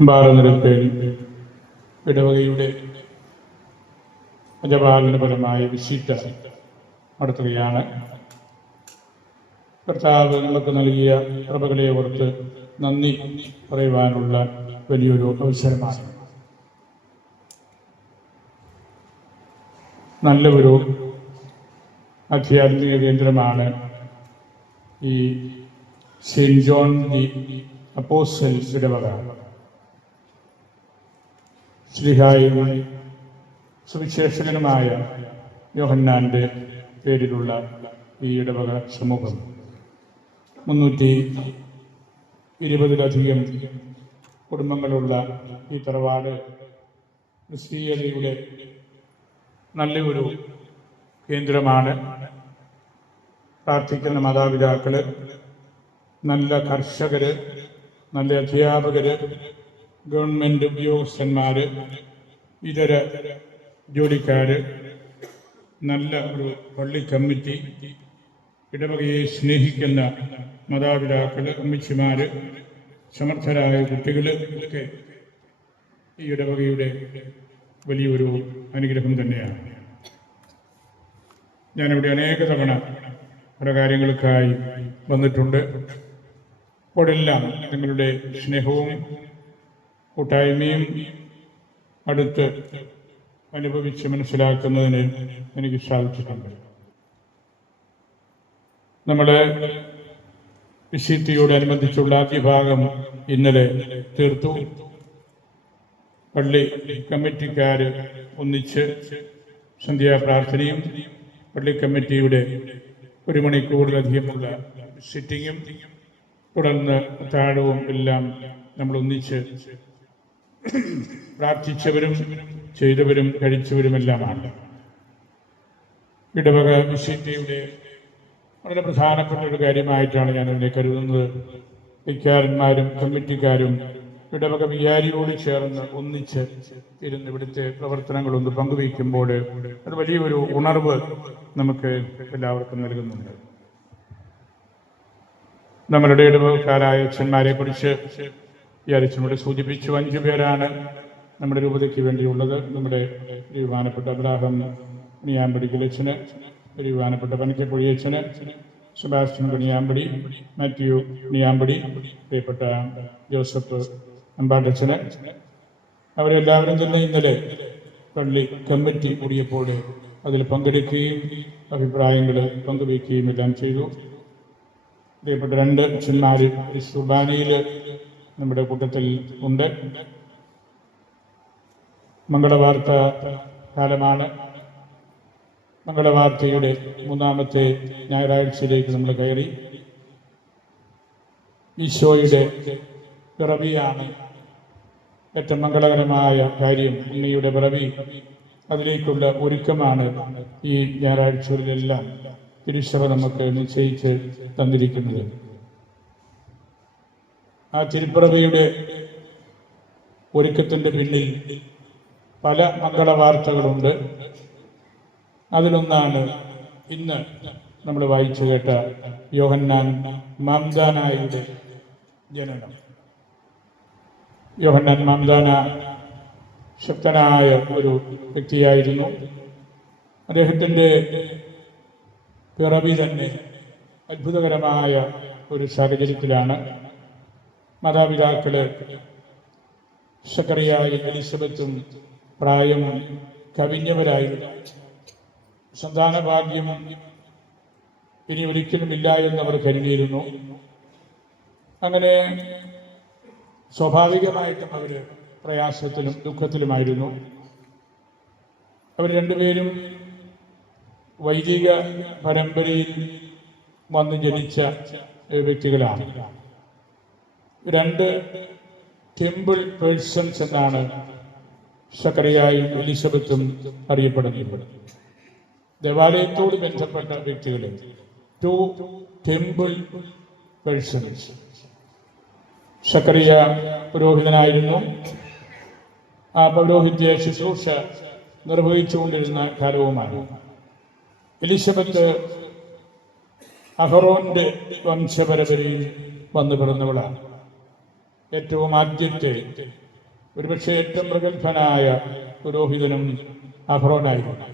ഭാരതനിരത്തിൽ ഇടവകയുടെ അജപാലനപരമായ വിശിഷ്ട നടത്തുകയാണ്. കർത്താവ് നമുക്ക് നൽകിയ കൃപകളെ ഓർത്ത് നന്ദി പറയുവാനുള്ള വലിയൊരു അവസരമാണ്. നല്ല ഒരു ആധ്യാത്മിക കേന്ദ്രമാണ് ഈ സെയിൻറ്റ് ജോൺ ദി അപ്പോസ്റ്റൽ ഇടവക. ശ്രീഹായും സുവിശേഷകനുമായ യോഹന്നാന്റെ പേരിലുള്ള ഈ ഇടവക സമൂഹം 320-ലധികം കുടുംബങ്ങളുള്ള ഈ തറവാട് ക്രിസ്തീയതയുടെ നല്ലൊരു കേന്ദ്രമാണ്. പ്രാർത്ഥിക്കുന്ന മാതാപിതാക്കള്, നല്ല കർഷകര്, നല്ല അധ്യാപകര്, ഗവൺമെൻറ് ഉദ്യോഗസ്ഥന്മാര്, ഇതര ജോലിക്കാര്, നല്ല ഒരു പള്ളി കമ്മിറ്റി, ഇടവകയെ സ്നേഹിക്കുന്ന മാതാപിതാക്കള്, അമ്മച്ചിമാര്, സമർത്ഥരായ കുട്ടികള് ഒക്കെ ഈ ഇടവകയുടെ വലിയൊരു അനുഗ്രഹം തന്നെയാണ്. ഞാനിവിടെ അനേക തവണ പല കാര്യങ്ങൾക്കായി വന്നിട്ടുണ്ട്. അപ്പോഴെല്ലാം നിങ്ങളുടെ സ്നേഹവും കൂട്ടായ്മയും അടുത്ത് അനുഭവിച്ച് മനസ്സിലാക്കുന്നതിന് എനിക്ക് സാധിച്ചിട്ടുണ്ട്. നമ്മുടെ വിശുദ്ധിയോടനുബന്ധിച്ചുള്ള ആദ്യ ഭാഗം ഇന്നലെ തീർത്തു. പള്ളി കമ്മിറ്റിക്കാര് ഒന്നിച്ച് സന്ധ്യാപ്രാർത്ഥനയും പള്ളി കമ്മിറ്റിയുടെ 1 മണിക്കൂറിലധികമുള്ള സിറ്റിങ്ങും തുടർന്ന് താഴവും എല്ലാം നമ്മൾ ഒന്നിച്ച് പ്രാർത്ഥിച്ചവരും ചെയ്തവരും കഴിച്ചവരുമെല്ലാമാണ്. ഇടവക വിശുദ്ധിയുടെ വളരെ പ്രധാനപ്പെട്ട ഒരു കാര്യമായിട്ടാണ് ഞാൻ അതിനെ കരുതുന്നത്. വികാരന്മാരും കമ്മിറ്റിക്കാരും ഇടവക വികാരിയോട് ചേർന്ന് ഒന്നിച്ച് ഇരുന്ന് ഇവിടുത്തെ പ്രവർത്തനങ്ങളൊന്ന് പങ്കുവയ്ക്കുമ്പോൾ അത് വലിയൊരു ഉണർവ് നമുക്ക് എല്ലാവർക്കും നൽകുന്നുണ്ട്. നമ്മളുടെ ഇടവകക്കാരായ അച്ഛന്മാരെ കുറിച്ച് ഈ അച്ഛനോട് സൂചിപ്പിച്ചു. 5 പേരാണ് നമ്മുടെ രൂപതയ്ക്ക് വേണ്ടിയുള്ളത്. നമ്മുടെ ബഹുമാനപ്പെട്ട അബ്രാഹം കണിയാമ്പടി അച്ഛന്, ബഹുമാനപ്പെട്ട പനക്കപ്പൊഴി അച്ഛന്, സെബാസ്റ്റ്യൻ കണിയാമ്പടി, മാത്യു കണിയാമ്പടി, പ്രിയപ്പെട്ട ജോസഫ് അമ്പാട്ടച്ഛന്, അവരെല്ലാവരും തന്നെ ഇന്നലെ പള്ളി കമ്മിറ്റി കൂടിയപ്പോൾ അതിൽ പങ്കെടുക്കുകയും അഭിപ്രായങ്ങൾ പങ്കുവയ്ക്കുകയും എല്ലാം ചെയ്തു. പ്രിയപ്പെട്ട 2 അച്ഛന്മാർ കുർബാനയിൽ നമ്മുടെ കൂട്ടത്തിൽ ഉണ്ട്. മംഗളവാർത്ത കാലമാണ്. മംഗളവാർത്തയുടെ 3-ാമത്തെ ഞായറാഴ്ചയിലേക്ക് നമ്മൾ കയറി. ഈശോയുടെ പിറവിയാണ് ഏറ്റവും മംഗളകരമായ കാര്യം. ഉണ്ണിയുടെ പിറവി, അതിലേക്കുള്ള ഒരുക്കമാണ് ഈ ഞായറാഴ്ചകളിലെല്ലാം തിരുസഭ നമുക്ക് നിശ്ചയിച്ച് തന്നിരിക്കുന്നത്. ആ തിരുപ്പിറവിയുടെ ഒരുക്കത്തിൻ്റെ പിന്നിൽ പല മംഗളവാർത്തകളുണ്ട്. അതിലൊന്നാണ് ഇന്ന് നമ്മൾ വായിച്ചു കേട്ട യോഹന്നാൻ മാംദാനായുടെ ജനനം. യോഹന്നാൻ മാംദാന ശക്തനായ ഒരു വ്യക്തിയായിരുന്നു. അദ്ദേഹത്തിൻ്റെ പിറവി തന്നെ അത്ഭുതകരമായ ഒരു സാഹചര്യത്തിലാണ്. മാതാപിതാക്കള് സക്കറിയായും എലിസബത്തും പ്രായം കവിഞ്ഞവരായിരുന്നു. സന്താനഭാഗ്യം ഇനി ഒരിക്കലും ഇല്ല എന്നവർ കരുതിയിരുന്നു. അങ്ങനെ സ്വാഭാവികമായിട്ടും അവർ പ്രയാസത്തിലും ദുഃഖത്തിലുമായിരുന്നു. അവർ 2 പേരും വൈദിക പരമ്പരയിൽ വന്ന് ജനിച്ച വ്യക്തികളാണ്. 2 ടെമ്പിൾ പേഴ്സൺസ് എന്നാണ് സക്കറിയായും എലിസബത്തും അറിയപ്പെടുന്നത്. ദേവാലയത്തോട് ബന്ധപ്പെട്ട വ്യക്തികൾ, 2 ടെമ്പിൾ പേഴ്സൺസ്. സക്കറിയ പുരോഹിതനായിരുന്നു. ആ പൗരോഹിത്യ ശുശ്രൂഷ നിർവഹിച്ചുകൊണ്ടിരുന്ന കാലവുമാണ്. എലിസബത്ത് അഹറോന്റെ വംശപരമ്പരയിൽ വന്നു പിറന്നവളാണ്. ഏറ്റവും ആദ്യത്തെ ഒരുപക്ഷെ ഏറ്റവും പ്രഗത്ഭനായ പുരോഹിതനും അഹ്റോനായിരുന്നു.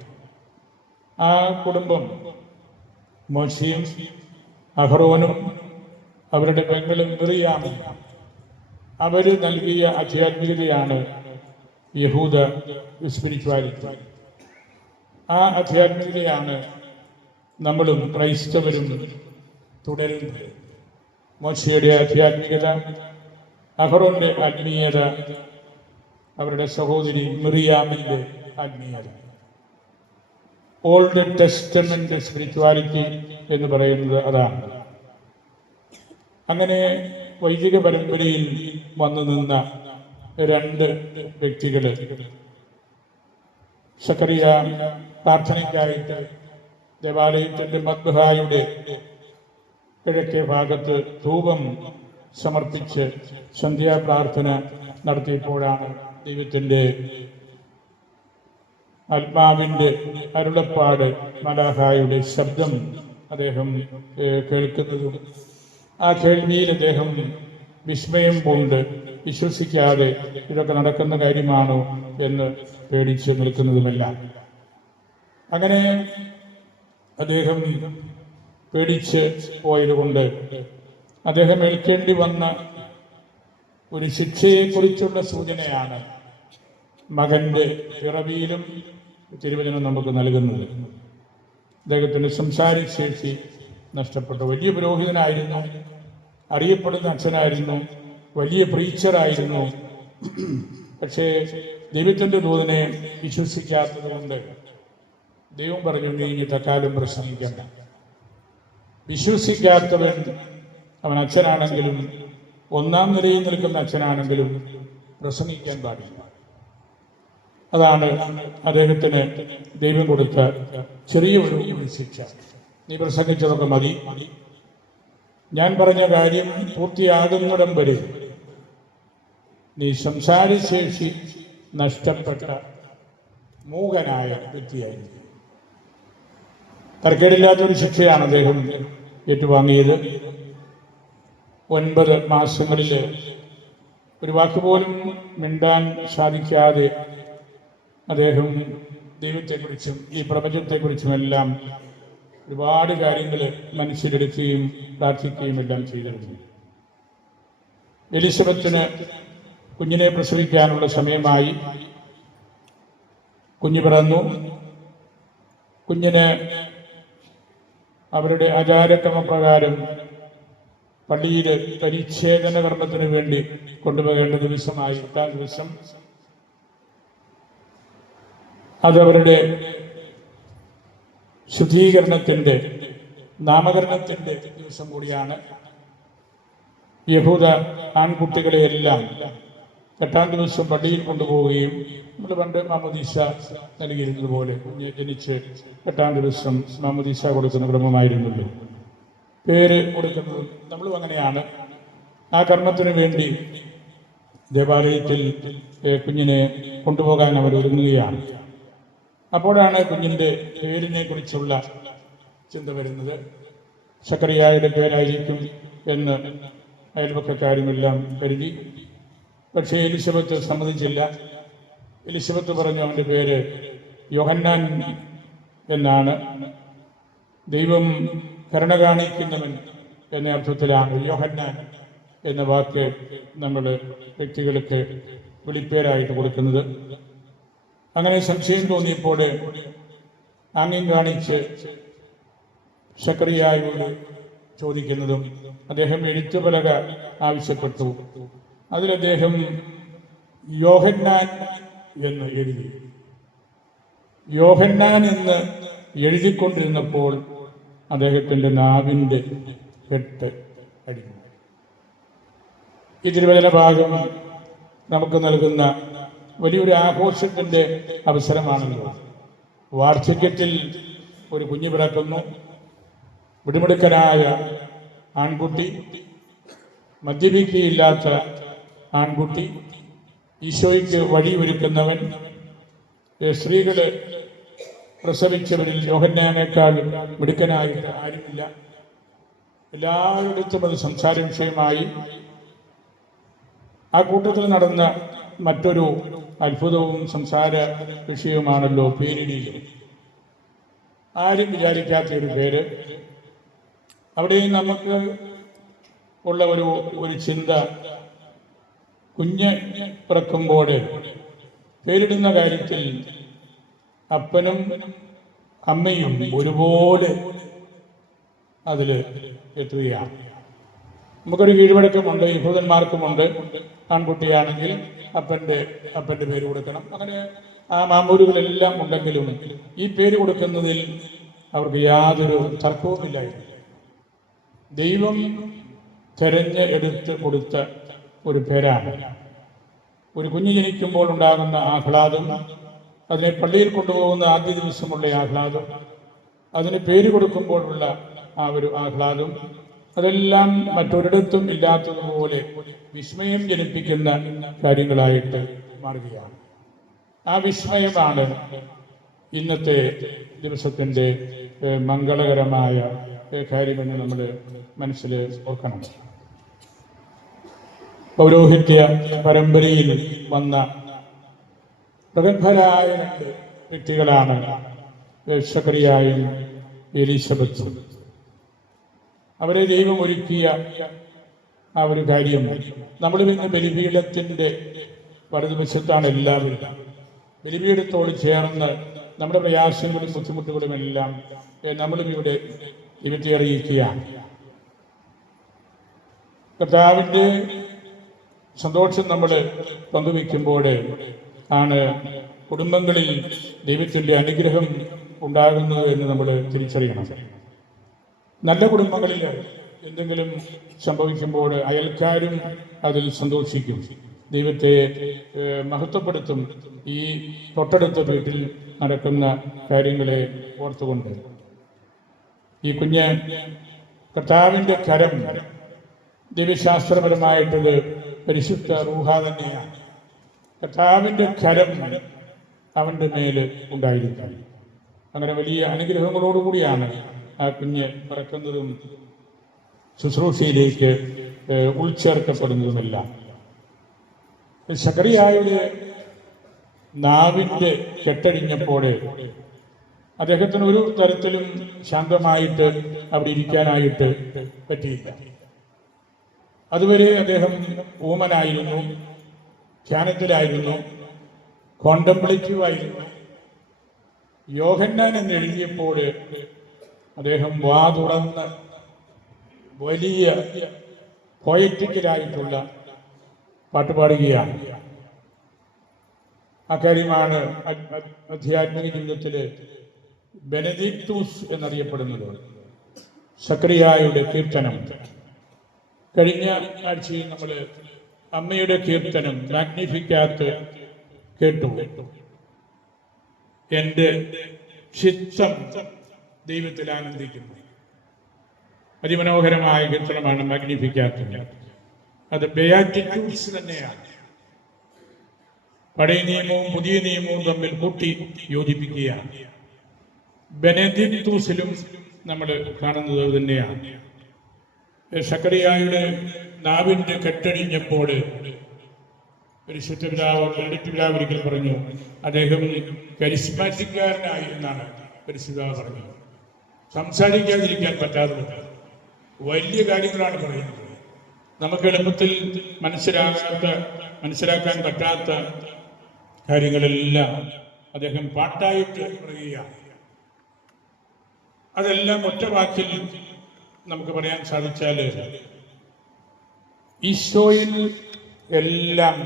ആ കുടുംബം മോശയും അഹ്റോനും അവരുടെ പെങ്ങളും മിറിയാമും അവർ നൽകിയ ആധ്യാത്മികതയാണ് യഹൂദ സ്പിരിച്വാലിറ്റി. ആ ആധ്യാത്മികതയാണ് നമ്മളും ക്രൈസ്തവരും തുടരുന്നത്. മോശയുടെ ആധ്യാത്മികത, അഹ്റോന്റെ ആത്മീയത, അവരുടെ സഹോദരി മിറിയാമിന്റെ ആത്മീയത. ഓൾഡ് ടെസ്റ്റമെന്റ് സ്പിരിച്വാലിറ്റി എന്ന് പറയുന്നത് അതാണ്. അങ്ങനെ വൈദിക പരമ്പരയിൽ വന്നു നിന്ന രണ്ട് വ്യക്തികൾ സക്കറിയ പ്രാർത്ഥനയ്ക്കായിട്ട് ദേവാലയത്തിന്റെ മദ്ബഹായുടെ കിഴക്കേ ഭാഗത്ത് ധൂപം സമർപ്പിച്ച് സന്ധ്യാപ്രാർത്ഥന നടത്തിയപ്പോഴാണ് ദൈവത്തിൻ്റെ ആത്മാവിൻ്റെ അരുളപ്പാട് മലാഖായുടെ ശബ്ദം അദ്ദേഹം കേൾക്കുന്നതും ആ കേൾവിയിൽ അദ്ദേഹം വിസ്മയം കൊണ്ട് വിശ്വസിക്കാതെ ഇതൊക്കെ നടക്കുന്ന കാര്യമാണോ എന്ന് പേടിച്ച് നിൽക്കുന്നതുമല്ല. അങ്ങനെ അദ്ദേഹം പേടിച്ച് പോയതുകൊണ്ട് അദ്ദേഹം ഏൽക്കേണ്ടി വന്ന ഒരു ശിക്ഷയെക്കുറിച്ചുള്ള സൂചനയാണ് മകൻ്റെ പിറവിയിലും തിരുവചനം നമുക്ക് നൽകുന്നത്. അദ്ദേഹത്തിൻ്റെ സംസാരശേഷി നഷ്ടപ്പെട്ടു. വലിയ പുരോഹിതനായിരുന്നു, അറിയപ്പെടുന്ന അച്ഛനായിരുന്നു, വലിയ പ്രീച്ചറായിരുന്നു. പക്ഷേ ദൈവത്തിൻ്റെ ദൂതനെ വിശ്വസിക്കാത്തത് കൊണ്ട് ദൈവം പറഞ്ഞു, നീ ഇനി തക്കാലം പ്രസംഗിക്കണ്ട. വിശ്വസിക്കാത്തവൻ, അവൻ അച്ഛനാണെങ്കിലും ഒന്നാം നിലയിൽ നിൽക്കുന്ന അച്ഛനാണെങ്കിലും പ്രസംഗിക്കാൻ പാടില്ല. അതാണ് അദ്ദേഹത്തിന് ദൈവം കൊടുത്ത ചെറിയ ഒരു ശിക്ഷ. നീ പ്രസംഗിച്ചതൊക്കെ മതി, ഞാൻ പറഞ്ഞ കാര്യം പൂർത്തിയാകുന്നിടം വരെ നീ സംസാരശേഷി നഷ്ടപ്പെട്ട മൂകനായ വ്യക്തിയായിരുന്നു. തർക്കേടില്ലാത്തൊരു ശിക്ഷയാണ് അദ്ദേഹം ഏറ്റുവാങ്ങിയത്. 9 മാസങ്ങളിൽ ഒരു വാക്കുപോലും മിണ്ടാൻ സാധിക്കാതെ അദ്ദേഹം ദൈവത്തെക്കുറിച്ചും ഈ പ്രപഞ്ചത്തെക്കുറിച്ചുമെല്ലാം ഒരുപാട് കാര്യങ്ങൾ മനസ്സിലെടുക്കുകയും പ്രാർത്ഥിക്കുകയും എല്ലാം ചെയ്തിരുന്നു. എലിസബത്തിന് കുഞ്ഞിനെ പ്രസവിക്കാനുള്ള സമയമായി. കുഞ്ഞ് പിറന്നു. കുഞ്ഞിന് അവരുടെ ആചാരക്രമപ്രകാരം പള്ളിയിൽ പരിച്ഛേദന കർമ്മത്തിന് വേണ്ടി കൊണ്ടുപോകേണ്ട ദിവസമായി 8-ാം ദിവസം. അതവരുടെ ശുദ്ധീകരണത്തിൻ്റെ നാമകരണത്തിൻ്റെ ദിവസം കൂടിയാണ്. യഹൂദ ആൺകുട്ടികളെയെല്ലാം 8-ാം ദിവസം പള്ളിയിൽ കൊണ്ടുപോവുകയും നമ്മൾ പണ്ട് മാമോദീസ നൽകിയിരുന്നത് പോലെ കുഞ്ഞ് ജനിച്ച് 8-ാം ദിവസം മാമോദീസ കൊടുക്കുന്ന ക്രമമായിരുന്നല്ലോ. പേര് കൊടുക്കുന്നതും നമ്മളും അങ്ങനെയാണ്. ആ കർമ്മത്തിന് വേണ്ടി ദേവാലയത്തിൽ കുഞ്ഞിനെ കൊണ്ടുപോകാൻ അവർ ഒരുങ്ങുകയാണ്. അപ്പോഴാണ് കുഞ്ഞിൻ്റെ പേരിനെ കുറിച്ചുള്ള ചിന്ത വരുന്നത്. സക്കറിയായുടെ പേരായിരിക്കും എന്ന് അയൽപക്കക്കാരുമെല്ലാം കരുതി. പക്ഷേ എലിസബത്ത് സമ്മതിച്ചില്ല. എലിസബത്ത് പറഞ്ഞു, അവൻ്റെ പേര് യോഹന്നാൻ എന്നാണ്. ദൈവം കരുണ കാണിക്കുന്നവൻ എന്ന അർത്ഥത്തിലാണ് യോഹന്നാൻ എന്ന വാക്ക് നമ്മൾ വ്യക്തികൾക്ക് വിളിപ്പേരായിട്ട് കൊടുക്കുന്നത്. അങ്ങനെ സംശയം തോന്നിയപ്പോൾ ആംഗ്യം കാണിച്ച് സക്കറിയായോട് ചോദിക്കുന്നതും അദ്ദേഹം എഴുത്തുപലക ആവശ്യപ്പെട്ടു. അതിലദ്ദേഹം യോഹന്നാൻ എന്ന് എഴുതി. യോഹന്നാൻ എന്ന് എഴുതിക്കൊണ്ടിരുന്നപ്പോൾ അദ്ദേഹത്തിൻ്റെ നാവിൻ്റെ കെട്ട് അടിഞ്ഞു. ഈ തിരുവചന ഭാഗം നമുക്ക് നൽകുന്ന വലിയൊരു ആഘോഷത്തിൻ്റെ അവസരമാണല്ലോ. വാർദ്ധക്യത്തിൽ ഒരു കുഞ്ഞ് പിറക്കുന്നു. മിടുമിടുക്കനായ ആൺകുട്ടി, മദ്യപിക്കുകയില്ലാത്ത ആൺകുട്ടി, ഈശോയ്ക്ക് വഴിയൊരുക്കുന്നവൻ. സ്ത്രീകൾ പ്രസവിച്ചവരിൽ യോഹന്നാനേക്കാൾ മിടുക്കനായിട്ട് ആരുമില്ല. എല്ലായിടത്തും അത് സംസാര വിഷയമായി. ആ കൂട്ടത്തിൽ നടന്ന മറ്റൊരു അത്ഭുതവും സംസാര വിഷയവുമാണല്ലോ പേരിടിയിൽ. ആരും വിചാരിക്കാത്ത ഒരു പേര്. അവിടെയും നമുക്ക് ഉള്ള ഒരു ചിന്ത, കുഞ്ഞ് പിറക്കുമ്പോൾ പേരിടുന്ന കാര്യത്തിൽ അപ്പനും അമ്മയും ഒരുപോലെ അതിൽ എത്തുകയാണ്. നമുക്കൊരു കീഴ്വഴക്കമുണ്ട്, യഹൂദന്മാർക്കുമുണ്ട്. ആൺകുട്ടിയാണെങ്കിൽ അപ്പൻ്റെ പേര് കൊടുക്കണം. അങ്ങനെ ആ മാമൂലുകളെല്ലാം ഉണ്ടെങ്കിലും ഈ പേര് കൊടുക്കുന്നതിൽ അവർക്ക് യാതൊരു തർക്കവുമില്ലായിരുന്നു. ദൈവം തെരഞ്ഞ് എടുത്ത് കൊടുത്ത ഒരു പേരാണ്. ഒരു കുഞ്ഞ് ജനിക്കുമ്പോൾ ഉണ്ടാകുന്ന ആഹ്ലാദം, അതിനെ പള്ളിയിൽ കൊണ്ടുപോകുന്ന ആദ്യ ദിവസമുള്ള ആഹ്ലാദം, അതിന് പേര് കൊടുക്കുമ്പോഴുള്ള ആ ഒരു ആഹ്ലാദം, അതെല്ലാം മറ്റൊരിടത്തും ഇല്ലാത്തതുപോലെ വിസ്മയം ജനിപ്പിക്കുന്ന കാര്യങ്ങളായിട്ട് മാറുകയാണ്. ആ വിസ്മയമാണ് ഇന്നത്തെ ദിവസത്തിൻ്റെ മംഗളകരമായ കാര്യമെന്ന് നമ്മൾ മനസ്സിൽ ഓർക്കണം. പൗരോഹിത്യ പരമ്പരയിൽ വന്ന പ്രഗത്ഭരായ രണ്ട് വ്യക്തികളാണ് സക്കറിയായും എലിസബത്തും. അവരെ ദൈവം ഒരുക്കിയ ആ ഒരു കാര്യം നമ്മൾ ഇന്ന് ബലിപീഠത്തിൻ്റെ വലതുവശത്താണ് എല്ലാവരും. ബലിപീഠത്തോട് ചേർന്ന് നമ്മുടെ പ്രയാസങ്ങളും ബുദ്ധിമുട്ടുകളും എല്ലാം നമ്മളും ഇവിടെ ദൈവത്തെ അറിയിക്കുകയാണ്. കർത്താവിൻ്റെ സന്തോഷം നമ്മൾ പങ്കുവയ്ക്കുമ്പോൾ ആണ് കുടുംബങ്ങളിൽ ദൈവത്തിൻ്റെ അനുഗ്രഹം ഉണ്ടാകുന്നത് എന്ന് നമ്മൾ തിരിച്ചറിയണം. നല്ല കുടുംബങ്ങളിൽ എന്തെങ്കിലും സംഭവിക്കുമ്പോൾ അയൽക്കാരും അതിൽ സന്തോഷിക്കും, ദൈവത്തെ മഹത്വപ്പെടുത്തും. ഈ തൊട്ടടുത്ത വീട്ടിൽ നടക്കുന്ന കാര്യങ്ങളെ ഓർത്തുകൊണ്ട് ഈ കുഞ്ഞ് കർത്താവിൻ്റെ കരം ദൈവശാസ്ത്രപരമായിട്ടത് പരിശുദ്ധ റൂഹ തന്നെയാണ്. കർത്താവിൻ്റെ കരം അവൻ്റെ മേൽ ഉണ്ടായിരിക്കും. അങ്ങനെ വലിയ അനുഗ്രഹങ്ങളോടുകൂടിയാണ് ആ കുഞ്ഞ് പിറക്കുന്നതും ശുശ്രൂഷയിലേക്ക് ഉൾച്ചേർക്കപ്പെടുന്നതുമെല്ലാം. സക്കറിയായുടെ നാവിൻ്റെ കെട്ടഴിഞ്ഞപ്പോൾ അദ്ദേഹത്തിന് ഒരു തരത്തിലും ശാന്തമായിട്ട് അവിടെ ഇരിക്കാനായിട്ട് പറ്റിയില്ല. അതുവരെ അദ്ദേഹം ഊമനായിരുന്നു, ധ്യാനത്തിലായിരുന്നു, കോണ്ടംപ്ലേറ്റീവ് ആയിരുന്നു. യോഹന്നാൻ എന്ന് എഴുതിയപ്പോൾ അദ്ദേഹം വാ തുറന്ന് വലിയ പോയറ്റിക്കലായിട്ടുള്ള പാട്ടുപാടുകയാണ്. അക്കാര്യമാണ് ആധ്യാത്മിക ജീവിതത്തിൽ ബെനഡിക്ടൂസ് എന്നറിയപ്പെടുന്നത്. സക്കറിയായുടെ കീർത്തനം. കഴിഞ്ഞ ആഴ്ചയിൽ നമ്മൾ അമ്മയുടെ കീർത്തനം മാഗ്നിഫിക്കാത്ത് കേട്ടു. എൻ്റെ ചിത്തം ദൈവത്തിൽ ആനന്ദിക്കുന്നു. അതിമനോഹരമായ കീർത്തനമാണ് മാഗ്നിഫിക്കാത്ത്. അത് ബെയാറ്റിറ്റ്യൂഡ്സ് തന്നെയാണ്. പഴയ നിയമവും പുതിയ നിയമവും തമ്മിൽ കൂട്ടി യോജിപ്പിക്കുകയാണ്. ബെനഡിക്ടൂസിലും നമ്മൾ കാണുന്നത് തന്നെയാണ്. സക്കറിയായുടെ നാവിൻ്റെ കെട്ടഴിഞ്ഞപ്പോൾ പരിശുദ്ധ പിതാവ് ബെനഡിക്ട് പിതാവ് ഒരിക്കൽ പറഞ്ഞു, അദ്ദേഹം കരിസ്മാറ്റിക്കാരനായി എന്നാണ് പരിശുദ്ധ പറഞ്ഞത്. സംസാരിക്കാതിരിക്കാൻ പറ്റാതെ വലിയ കാര്യങ്ങളാണ് പറയുന്നത്. നമുക്ക് എളുപ്പത്തിൽ മനസ്സിലാക്കാൻ പറ്റാത്ത കാര്യങ്ങളെല്ലാം അദ്ദേഹം പാട്ടായിട്ട് പറയുകയാണ്. അതെല്ലാം ഒറ്റ വാക്കിൽ നമുക്ക് പറയാൻ സാധിച്ചാൽ ഈശോയിൽ എല്ലാം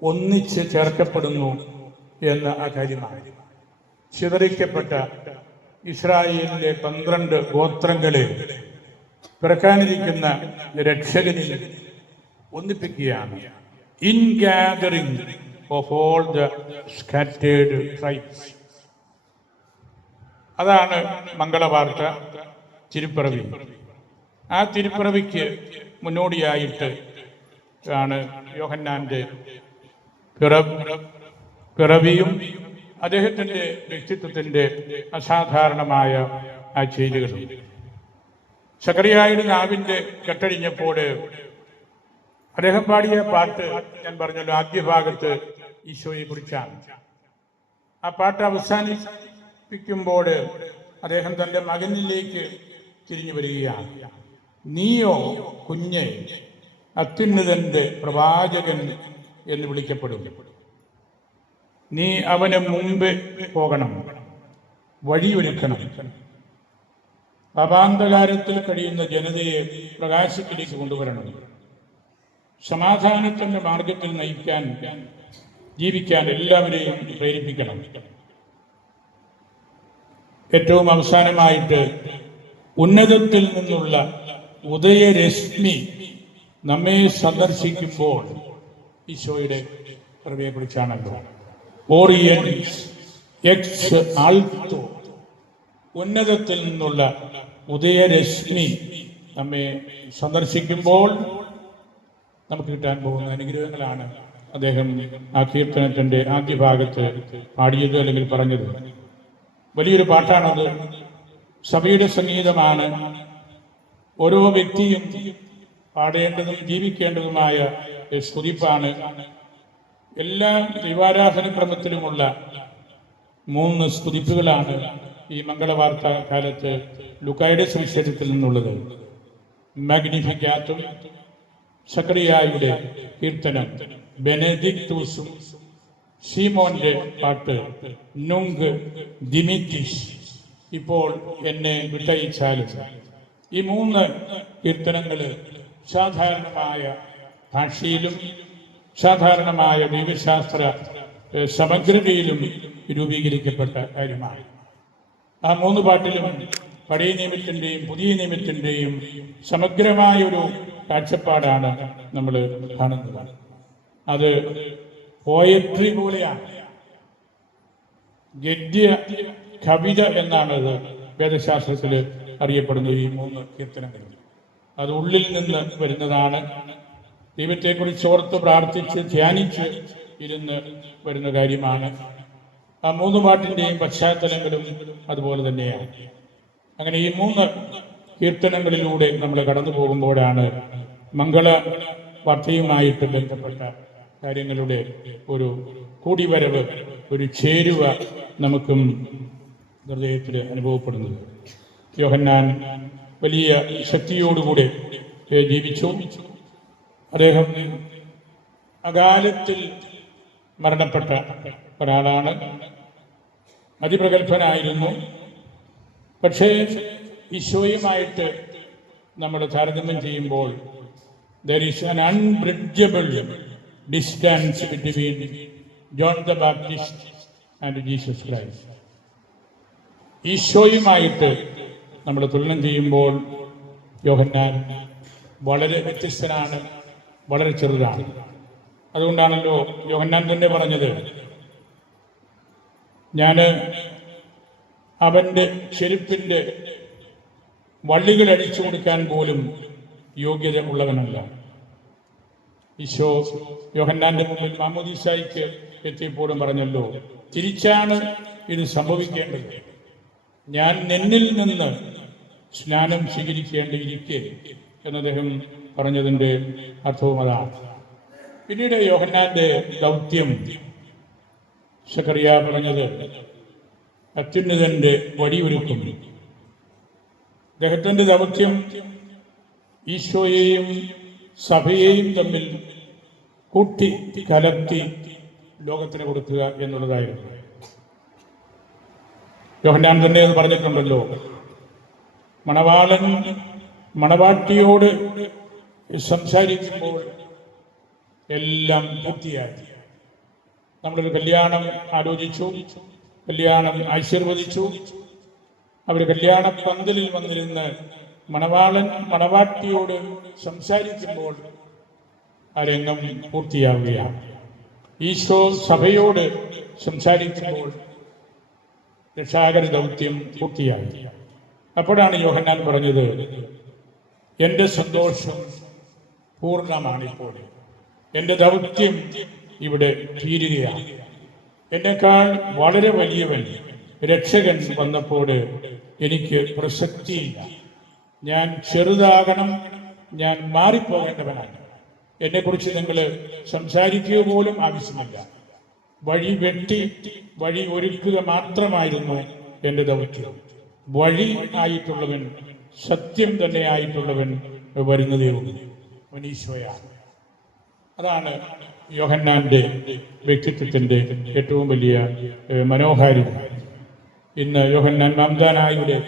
ഒന്നിച്ച് ചേർക്കപ്പെടുന്നു എന്ന ആ കാര്യമാണ്. ചിതറിക്കപ്പെട്ട ഇസ്രായേലിലെ 12 ഗോത്രങ്ങളെ പിറക്കാനിരിക്കുന്ന രക്ഷകനിൽ ഒന്നിപ്പിക്കുകയാണ്. In gathering of all the scattered tribes. അതാണ് മംഗളവാർത്ത തിരുപ്പിറവി. ആ തിരുപ്പിറവിക്ക് മുന്നോടിയായിട്ട് ആണ് യോഹന്നാൻ്റെ പിറവിയും അദ്ദേഹത്തിൻ്റെ വ്യക്തിത്വത്തിൻ്റെ അസാധാരണമായ ആ ചെയ്തികളും. സക്കറിയായുടെ നാവിൻ്റെ കെട്ടഴിഞ്ഞപ്പോൾ അദ്ദേഹം പാടിയ പാട്ട് ഞാൻ പറഞ്ഞല്ലോ ആദ്യ ഭാഗത്ത് ഈശോയെ കുറിച്ചാണ്. ആ പാട്ട് അവസാനിപ്പിക്കുമ്പോൾ അദ്ദേഹം തൻ്റെ മകനിലേക്ക് തിരിഞ്ഞു വരികയാണ്. നീയോ കുഞ്ഞെ അത്യുന്നതന്റെ പ്രവാചകൻ എന്ന് വിളിക്കപ്പെടും. നീ അവന് മുമ്പ് പോകണം, വഴിയൊരുക്കണം. പാപാന്ധകാരത്തിൽ കഴിയുന്ന ജനതയെ പ്രകാശത്തിലേക്ക് കൊണ്ടുവരണം. സമാധാനത്തിന്റെ മാർഗത്തിൽ നയിക്കാൻ, ജീവിക്കാൻ എല്ലാവരെയും പ്രേരിപ്പിക്കണം. ഏറ്റവും അവസാനമായിട്ട് ഉന്നതത്തിൽ നിന്നുള്ള ഉദയരശ്മി നമ്മെ സന്ദർശിക്കുമ്പോൾ ഈശോയുടെ കൃപയെക്കുറിച്ചാണല്ലോ. ഓറിയൻസ് എക്സ് ആൾട്ടോ, ഉന്നതത്തിൽ നിന്നുള്ള ഉദയരശ്മി നമ്മെ സന്ദർശിക്കുമ്പോൾ നമുക്ക് കിട്ടാൻ പോകുന്ന അനുഗ്രഹങ്ങളാണ് അദ്ദേഹം ആ കീർത്തനത്തിന്റെ ആദ്യ ഭാഗത്ത് പാടിയത് അല്ലെങ്കിൽ പറഞ്ഞത്. വലിയൊരു പാട്ടാണത്. സഭയുടെ സംഗീതമാണ്. ഓരോ വ്യക്തിയും പാടേണ്ടതും ജീവിക്കേണ്ടതുമായ സ്തുതിപ്പാണ്. എല്ലാ ദൈവാരാധന ക്രമത്തിലുമുള്ള 3 സ്തുതിപ്പുകളാണ് ഈ മംഗളവാർത്ത കാലത്ത് ലൂക്കായുടെ സുവിശേഷത്തിൽ നിന്നുള്ളത്. മാഗ്നിഫിക്കാത്തും, സക്കറിയായുടെ കീർത്തനം, ബെനഡിക്ടൂസും, ശീമോന്റെ പാട്ട്, നുങ്ക് ദിമിറ്റിസ്, ഇപ്പോൾ എന്നെ വിട്ടയച്ചാലും. ഈ 3 കീർത്തനങ്ങൾ സാധാരണമായ ഭാഷയിലും സാധാരണമായ ദൈവശാസ്ത്ര സമഗ്രതയിലും രൂപീകരിക്കപ്പെട്ട കാര്യമാണ്. ആ 3 പാട്ടിലും പഴയ നിയമത്തിൻ്റെയും പുതിയ നിയമത്തിൻ്റെയും സമഗ്രമായൊരു കാഴ്ചപ്പാടാണ് നമ്മൾ കാണുന്നത്. അത് പോയട്രി പോലെയാണ്. ഗദ്യ കവിത എന്നാണ് അത് വേദശാസ്ത്രത്തിൽ അറിയപ്പെടുന്നത്. ഈ 3 കീർത്തനങ്ങൾ അത് ഉള്ളിൽ നിന്ന് വരുന്നതാണ്. ദൈവത്തെക്കുറിച്ച് ഓർത്ത് പ്രാർത്ഥിച്ച് ധ്യാനിച്ച് ഇരുന്ന് വരുന്ന കാര്യമാണ്. ആ 3 പാട്ടിൻ്റെയും പശ്ചാത്തലങ്ങളും അതുപോലെ തന്നെയാണ്. അങ്ങനെ ഈ 3 കീർത്തനങ്ങളിലൂടെ നമ്മൾ കടന്നു പോകുമ്പോഴാണ് മംഗള വാർത്തയുമായിട്ട് ബന്ധപ്പെട്ട കാര്യങ്ങളുടെ ഒരു കൂടിവരവ്, ഒരു ചേരുവ നമുക്കും ഹൃദയത്തിൽ അനുഭവപ്പെടുന്നത്. യോഹന്നാൻ വലിയ ശക്തിയോടുകൂടെ ജീവിച്ചു. അദ്ദേഹം അകാലത്തിൽ മരണപ്പെട്ട ഒരാളാണ്. അതിപ്രഗത്ഭനായിരുന്നു. പക്ഷേ ഈശോയുമായിട്ട് നമ്മൾ താരതമ്യം ചെയ്യുമ്പോൾ there is an unbridgeable distance between John the Baptist and Jesus Christ. ഈശോയുമായിട്ട് നമ്മൾ തുലനം ചെയ്യുമ്പോൾ യോഹന്നാൻ വളരെ വ്യത്യസ്തനാണ്, വളരെ ചെറുതാണ്. അതുകൊണ്ടാണല്ലോ യോഹന്നാൻ തന്നെ പറഞ്ഞത്, ഞാൻ അവൻ്റെ ചെരുപ്പിൻ്റെ വള്ളികൾ അടിച്ചു കൊടുക്കാൻ പോലും യോഗ്യത ഉള്ളവനല്ല. ഈശോ യോഹന്നാന്റെ മുമ്പിൽ മാമോദീസായ്ക്ക് എത്തിയപ്പോഴും പറഞ്ഞല്ലോ, തിരിച്ചാണ് ഇത് സംഭവിക്കേണ്ടത്. ഞാൻ നിന്നിൽ നിന്ന് സ്നാനം സ്വീകരിക്കേണ്ടിയിരിക്കെ എന്ന് അദ്ദേഹം പറഞ്ഞതിൻ്റെ അർത്ഥവും അതാണ്. പിന്നീട് യോഹന്നാന്റെ ദൗത്യം സക്കറിയ പറഞ്ഞത് അത്യുന്നതന്റെ വഴിയൊരുക്കും. അദ്ദേഹത്തിന്റെ ദൗത്യം ഈശോയെയും സഭയെയും തമ്മിൽ കൂട്ടി കലർത്തി ലോകത്തിന് കൊടുക്കുക എന്നുള്ളതായിരുന്നു. യോഹന്നാൻ തന്നെ എന്ന് പറഞ്ഞിട്ടുണ്ടല്ലോ, മണവാളൻ മണവാട്ടിയോട് സംസാരിക്കുമ്പോൾ എല്ലാം പൂർത്തിയായി. നമ്മളൊരു കല്യാണം ആലോചിച്ചു, കല്യാണം ആശീർവദിച്ചു. അവർ കല്യാണ പന്തലിൽ വന്നിരുന്ന് മണവാളൻ മണവാട്ടിയോട് സംസാരിക്കുമ്പോൾ ആ രംഗം പൂർത്തിയാവുകയാണ്. ഈശോ സഭയോട് സംസാരിക്കുമ്പോൾ രക്ഷാകര ദൗത്യം പൂർത്തിയായി. അപ്പോഴാണ് യോഹന്നാൻ പറഞ്ഞത്, എൻ്റെ സന്തോഷം പൂർണ്ണമാണിപ്പോൾ, എൻ്റെ ദൗത്യം ഇവിടെ തീരുകയാണ്. എന്നെക്കാൾ വളരെ വലിയവൻ രക്ഷകൻ വന്നപ്പോൾ എനിക്ക് പ്രസക്തിയില്ല. ഞാൻ ചെറുതാകണം, ഞാൻ മാറിപ്പോകേണ്ടവനാണ്. എന്നെക്കുറിച്ച് നിങ്ങൾ സംസാരിക്കുക പോലും ആവശ്യമില്ല. വഴി വെട്ടി വഴി ഒരുക്കുക മാത്രമായിരുന്നു എൻ്റെ ദൗത്യം. വഴി ആയിട്ടുള്ളവൻ, സത്യം തന്നെ ആയിട്ടുള്ളവൻ വരുന്നതേ ഉള്ളൂ. അവൻ ഈശോയാണ്. അതാണ് യോഹന്നാന്റെ വ്യക്തിത്വത്തിൻ്റെ ഏറ്റവും വലിയ മനോഹാരിത. ഇന്ന് യോഹന്നാൻ മാംദാനായുടെ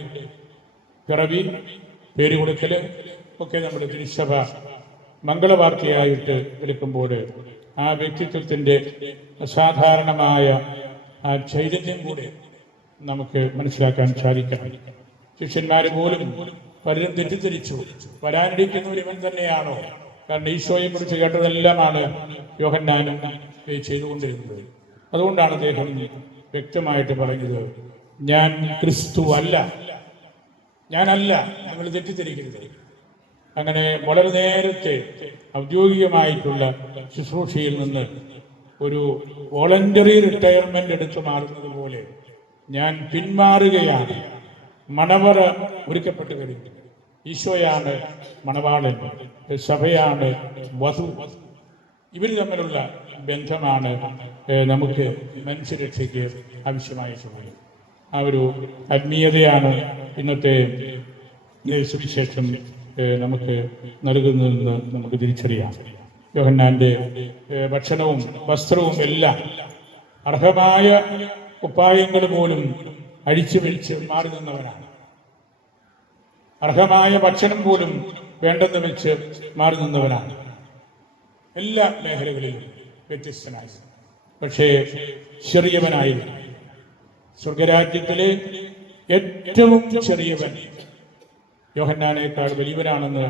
പിറവി, പേര് കൊടുക്കൽ ഒക്കെ നമ്മുടെ തിരുസഭ മംഗളവാർത്തയായിട്ട് എടുക്കുമ്പോൾ ആ വ്യക്തിത്വത്തിൻ്റെ അസാധാരണമായ ആ ചൈതന്യം കൂടെ നമുക്ക് മനസ്സിലാക്കാൻ സാധിക്കണം. ശിഷ്യന്മാർ പോലും പലരും തെറ്റിദ്ധരിച്ചു, വരാനിരിക്കുന്നവർ ഇവൻ തന്നെയാണോ? കാരണം ഈശോയെ കുറിച്ച് കേട്ടതെല്ലാമാണ് യോഹന്നാനും ചെയ്തുകൊണ്ടിരുന്നത്. അതുകൊണ്ടാണ് അദ്ദേഹം വ്യക്തമായിട്ട് പറഞ്ഞത്, ഞാൻ ക്രിസ്തു അല്ല, ഞാനല്ല, നിങ്ങൾ തെറ്റിദ്ധരിക്കരുത്. അങ്ങനെ വളരെ നേരത്തെ ഔദ്യോഗികമായിട്ടുള്ള ശുശ്രൂഷയിൽ നിന്ന് ഒരു വോളണ്ടറി റിട്ടയർമെന്റ് എടുത്തു മാറുന്നത് പോലെ ഞാൻ പിന്മാറുകയാണ്. മണവറ ഒരുക്കപ്പെട്ടു കഴിഞ്ഞു. ഈശോയാണ് മണവാളൻ, സഭയാണ് വധു. ഇവർ തമ്മിലുള്ള ബന്ധമാണ് നമുക്ക് മനുഷ്യരക്ഷയ്ക്ക് ആവശ്യമായ സമയം. ആ ഒരു ആത്മീയതയാണ് ഇന്നത്തെ സുവിശേഷം നമുക്ക് നൽകുന്നതെന്ന് നമുക്ക് തിരിച്ചറിയാം. യോഹന്നാന്റെ ഭക്ഷണവും വസ്ത്രവും എല്ലാം അർഹമായ ഉപായങ്ങൾ പോലും അഴിച്ചു പിടിച്ച് മാറി നിന്നവനാണ്. അർഹമായ ഭക്ഷണം പോലും വേണ്ടെന്ന് വെച്ച് മാറി നിന്നവനാണ്. എല്ലാ മേഖലകളിലും വ്യത്യസ്തനായി. പക്ഷേ ചെറിയവനായിരുന്നു. സ്വർഗരാജ്യത്തിലെ ഏറ്റവും ചെറിയവൻ യോഹന്നാനേക്കാൾ വലിയവനാണെന്ന്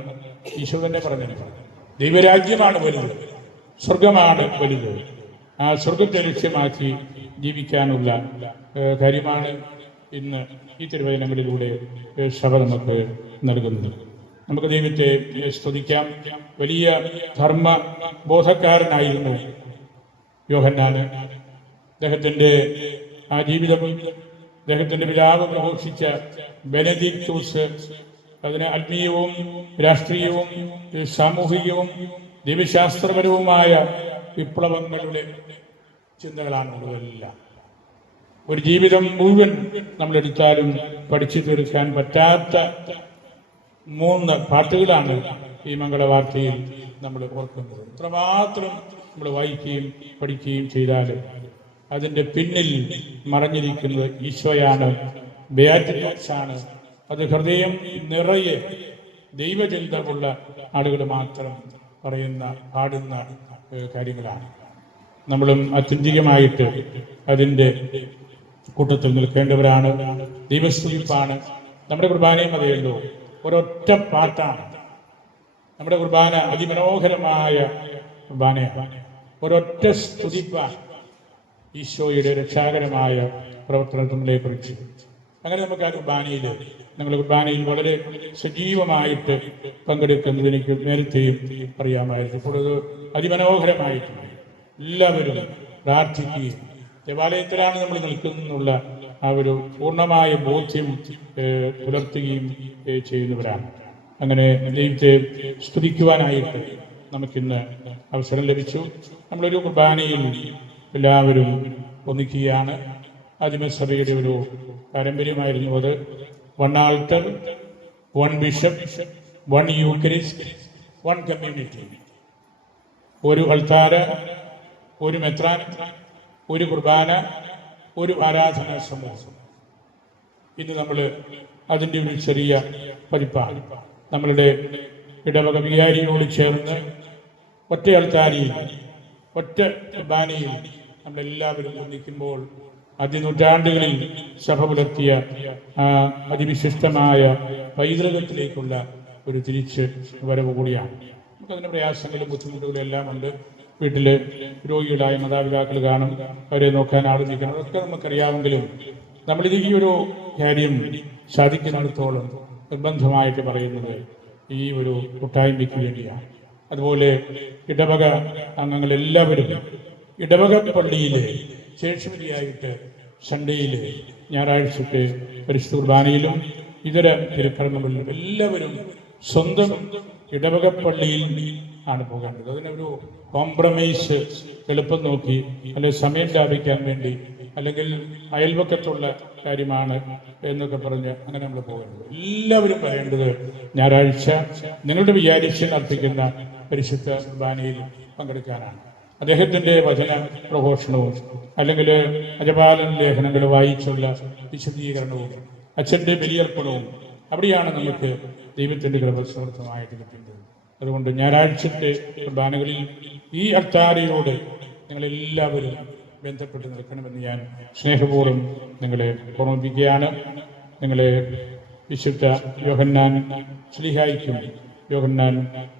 ഈശോ തന്നെ പറഞ്ഞു. ദൈവരാജ്യമാണ് വലുത്, സ്വർഗമാണ് വലുത്. ആ സ്വർഗത്തെ ലക്ഷ്യമാക്കി ജീവിക്കാനുള്ള കാര്യമാണ് ഇന്ന് ഈ തിരുവചനങ്ങളിലൂടെ സഭ നമുക്ക് നൽകുന്നത്. നമുക്ക് ദൈവത്തെ സ്തുതിക്കാം. വലിയ ധർമ്മ ബോധക്കാരനായിരുന്നു യോഹന്നാന്. അദ്ദേഹത്തിൻ്റെ ആ ജീവിതവും അദ്ദേഹത്തിൻ്റെ പിതാവ് പ്രഘോഷിച്ച ബെനഡിക്ടൂസ് അതിന് ആത്മീയവും രാഷ്ട്രീയവും സാമൂഹികവും ദൈവശാസ്ത്രപരവുമായ വിപ്ലവങ്ങളുടെ ചിന്തകളാണുള്ളതെല്ലാം. ഒരു ജീവിതം മുഴുവൻ നമ്മളെടുത്താലും പഠിച്ചു തീർക്കാൻ പറ്റാത്ത 3 പാട്ടുകളാണ് ഈ മംഗളവാർത്തയിൽ നമ്മൾ ഓർക്കുന്നത്. അത്രമാത്രം നമ്മൾ വായിക്കുകയും പഠിക്കുകയും ചെയ്താൽ അതിൻ്റെ പിന്നിൽ മറഞ്ഞിരിക്കുന്നത് ഈശോയാണ്, ബെയാറ്റിറ്റ്യൂഡ്സാണ്. അത് ഹൃദയം നിറയെ ദൈവചിന്തമുള്ള ആളുകൾ മാത്രം പറയുന്ന പാടുന്ന കാര്യങ്ങളാണ്. നമ്മളും ആത്യന്തികമായിട്ട് അതിൻ്റെ കൂട്ടത്തിൽ നിൽക്കേണ്ടവരാണ്. ദൈവസ്തുതിപ്പാണ്. നമ്മുടെ കുർബാനയും അതേയുള്ളൂ, ഒരൊറ്റ പാട്ടാണ്. നമ്മുടെ കുർബാന അതിമനോഹരമായ കുർബാനയാണ്. ഒരൊറ്റ സ്തുതിപ്പാണ് ഈശോയുടെ രക്ഷാകരമായ പ്രവർത്തനങ്ങളെ കുറിച്ച്. അങ്ങനെ നമുക്ക് ആ കുർബാനയിൽ, ഞങ്ങളുടെ കുർബാനയിൽ വളരെ സജീവമായിട്ട് പങ്കെടുക്കുന്നത് എനിക്ക് നേരത്തെയും അറിയാമായിരുന്നു. ഇപ്പോൾ അത് അതിമനോഹരമായിട്ടുണ്ട്. എല്ലാവരും പ്രാർത്ഥിക്കുകയും ദേവാലയത്തിലാണ് നമ്മൾ നിൽക്കുന്നുള്ള ആ ഒരു പൂർണ്ണമായ ബോധ്യം പുലർത്തുകയും ചെയ്യുന്നവരാണ്. അങ്ങനെ ദൈവത്തെ സ്തുതിക്കുവാനായിട്ട് നമുക്കിന്ന് അവസരം ലഭിച്ചു. നമ്മളൊരു കുർബാനയിൽ എല്ലാവരും ഒന്നിക്കുകയാണ്. ആദിമസഭയുടെ ഒരു പാരമ്പര്യമായിരുന്നു അത്. 1 ആൾട്ടർ, 1 ബിഷപ്പ്, 1 യൂക്കറിസ്റ്റ്, 1 കമ്മ്യൂണിറ്റി. ഒരു അൾത്താര, ഒരു മെത്രാൻ, ഒരു കുർബാന, ഒരു ആരാധനാ സമൂഹം. ഇന്ന് നമ്മൾ അതിൻ്റെ ഒരു ചെറിയ പതിപ്പാണ്. നമ്മളുടെ ഇടവക വികാരിയോട് ചേർന്ന് ഒറ്റ അൾത്താരയിൽ, ഒറ്റ കുർബാനയിൽ നമ്മളെല്ലാവരും ഒന്നിക്കുമ്പോൾ അതിനൂറ്റാണ്ടുകളിൽ സഭ പുലർത്തിയ അതിവിശിഷ്ടമായ പൈതൃകത്തിലേക്കുള്ള ഒരു തിരിച്ച് വരവ് കൂടിയാണ്. നമുക്കതിൻ്റെ പ്രയാസങ്ങളും ബുദ്ധിമുട്ടുകളും എല്ലാം ഉണ്ട്. വീട്ടിൽ രോഗികളായ മാതാപിതാക്കൾ കാണും, അവരെ നോക്കാൻ ആൾ നിൽക്കണം, അതൊക്കെ നമുക്കറിയാമെങ്കിലും നമ്മളിത് ഈ ഒരു കാര്യം സാധിക്കുന്നിടത്തോളം നിർബന്ധമായിട്ട് പറയുന്നത് ഈ ഒരു കൂട്ടായ്മയ്ക്ക് വേണ്ടിയാണ്. അതുപോലെ ഇടവക അംഗങ്ങളെല്ലാവരും ഇടവക പള്ളിയിലെ ശേഷവരിയായിട്ട് സൺഡേയിൽ, ഞായറാഴ്ചത്തെ പരിശുദ്ധ കുർബാനയിലും ഇതര തിരുക്കർമ്മങ്ങളിലും എല്ലാവരും സ്വന്തം ഇടവക പള്ളിയിൽ ആണ് പോകേണ്ടത്. അതിനൊരു കോംപ്രമൈസ് എളുപ്പം നോക്കി, അല്ലെങ്കിൽ സമയം ലാഭിക്കാൻ വേണ്ടി, അല്ലെങ്കിൽ അയൽവക്കത്തുള്ള കാര്യമാണ് എന്നൊക്കെ പറഞ്ഞ് അങ്ങനെ നമ്മൾ പോകരുത്. എല്ലാവരും പറയേണ്ടത് ഞായറാഴ്ച നിങ്ങളുടെ വിചാരിച്ച് അർപ്പിക്കുന്ന പരിശുദ്ധ കുർബാനയിൽ പങ്കെടുക്കാനാണ്. അദ്ദേഹത്തിൻ്റെ വചന പ്രഘോഷണവും അല്ലെങ്കിൽ അജപാലന ലേഖനങ്ങൾ വായിച്ചുള്ള വിശദീകരണവും അച്ഛൻ്റെ ബലിയർപ്പണവും അവിടെയാണ് നമുക്ക് ദൈവത്തിൻ്റെ കൃപ സമൃദ്ധമായിട്ട് കിട്ടുന്നത്. അതുകൊണ്ട് ഞായറാഴ്ചത്തെ കുർബാനകളിൽ ഈ അൾത്താരയോട് നിങ്ങളെല്ലാവരും ബന്ധപ്പെട്ട് നിൽക്കണമെന്ന് ഞാൻ സ്നേഹപൂർവ്വം നിങ്ങളെ ഓർമ്മിപ്പിക്കുകയാണ്. നിങ്ങളെ വിശുദ്ധ യോഹന്നാൻ ശ്ലീഹായിക്കും യോഹന്നാൻ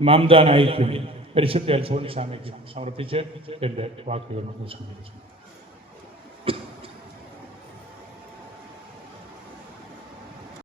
മാംദാനായിക്കും പരിശുദ്ധ അൽഫോൻസാമയ്ക്കും സമർപ്പിച്ച് എൻ്റെ വാക്കുകൾ സംബന്ധിച്ചു.